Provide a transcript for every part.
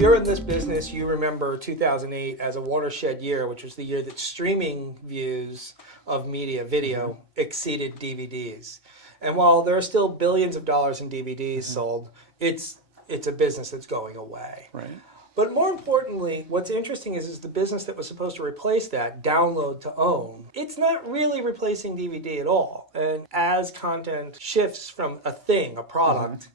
you're in this business, you remember 2008 as a watershed year, which was the year that streaming views of media, video, exceeded DVDs. And while there are still billions of dollars in DVDs sold, it's a business that's going away. Right. But more importantly, what's interesting is the business that was supposed to replace that, download to own, it's not really replacing DVD at all. And as content shifts from a thing, a product,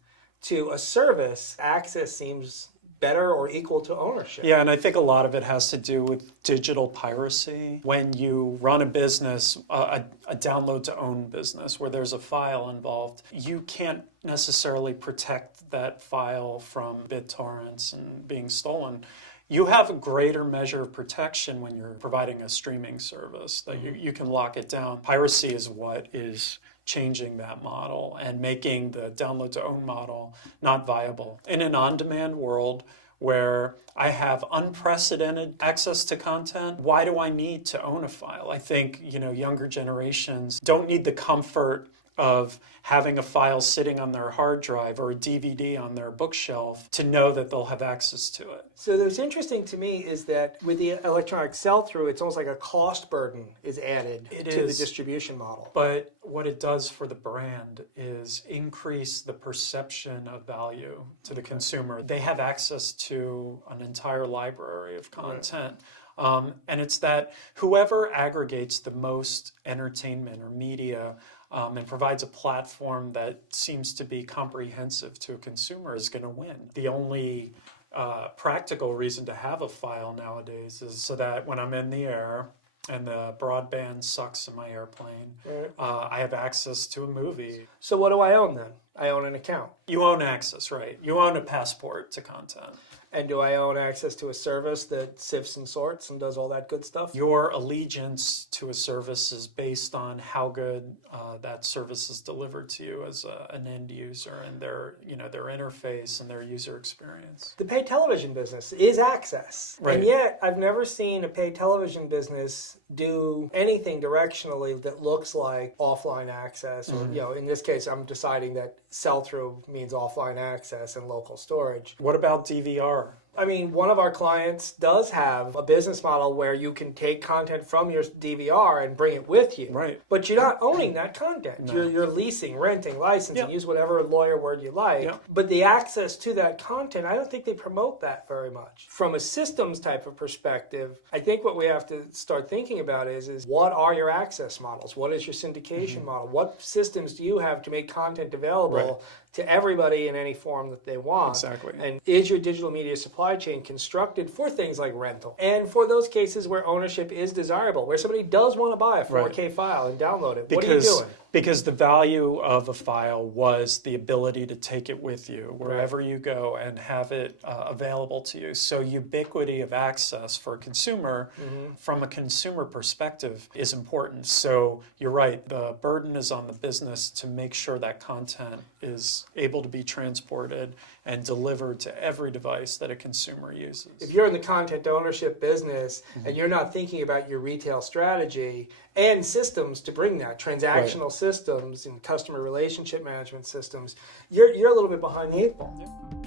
to a service, access seems better or equal to ownership. Yeah, and I think a lot of it has to do with digital piracy. When you run a business, a download to own business, where there's a file involved, you can't necessarily protect that file from BitTorrents and being stolen. You have a greater measure of protection when you're providing a streaming service, that you can lock it down. Piracy is what is changing that model and making the download to own model not viable. In an on-demand world where I have unprecedented access to content, why do I need to own a file? I think, younger generations don't need the comfort of having a file sitting on their hard drive or a DVD on their bookshelf to know that they'll have access to it. So what's interesting to me is that with the electronic sell-through, it's almost like a cost burden is added to the distribution model. But what it does for the brand is increase the perception of value to the consumer. They have access to an entire library of content. And it's that whoever aggregates the most entertainment or media and provides a platform that seems to be comprehensive to a consumer is going to win. The only practical reason to have a file nowadays is so that when I'm in the air and the broadband sucks in my airplane, I have access to a movie. So what do I own then? I own an account. You own access, right? You own a passport to content. And do I own access to a service that sifts and sorts and does all that good stuff? Your allegiance to a service is based on how good that service is delivered to you as an end user and their interface and their user experience. The paid television business is access. Right. And yet I've never seen a paid television business do anything directionally that looks like offline access. Or, in this case, I'm deciding that sell-through means offline access and local storage. What about DVR? I mean, one of our clients does have a business model where you can take content from your DVR and bring it with you. Right. But you're not owning that content. No. You're leasing, renting, licensing, use whatever lawyer word you like. Yep. But the access to that content, I don't think they promote that very much. From a systems type of perspective, I think what we have to start thinking about is what are your access models? What is your syndication model? What systems do you have to make content available to everybody in any form that they want? Exactly. And is your digital media supply chain constructed for things like rental? And for those cases where ownership is desirable, where somebody does want to buy a 4K file and download it, what are you doing? Because the value of a file was the ability to take it with you wherever you go and have it available to you. So ubiquity of access for a consumer, from a consumer perspective, is important. So you're right, the burden is on the business to make sure that content is able to be transported and delivered to every device that a consumer uses. If you're in the content ownership business and you're not thinking about your retail strategy and systems to bring that, transactional systems and customer relationship management systems, you're a little bit behind the eight ball.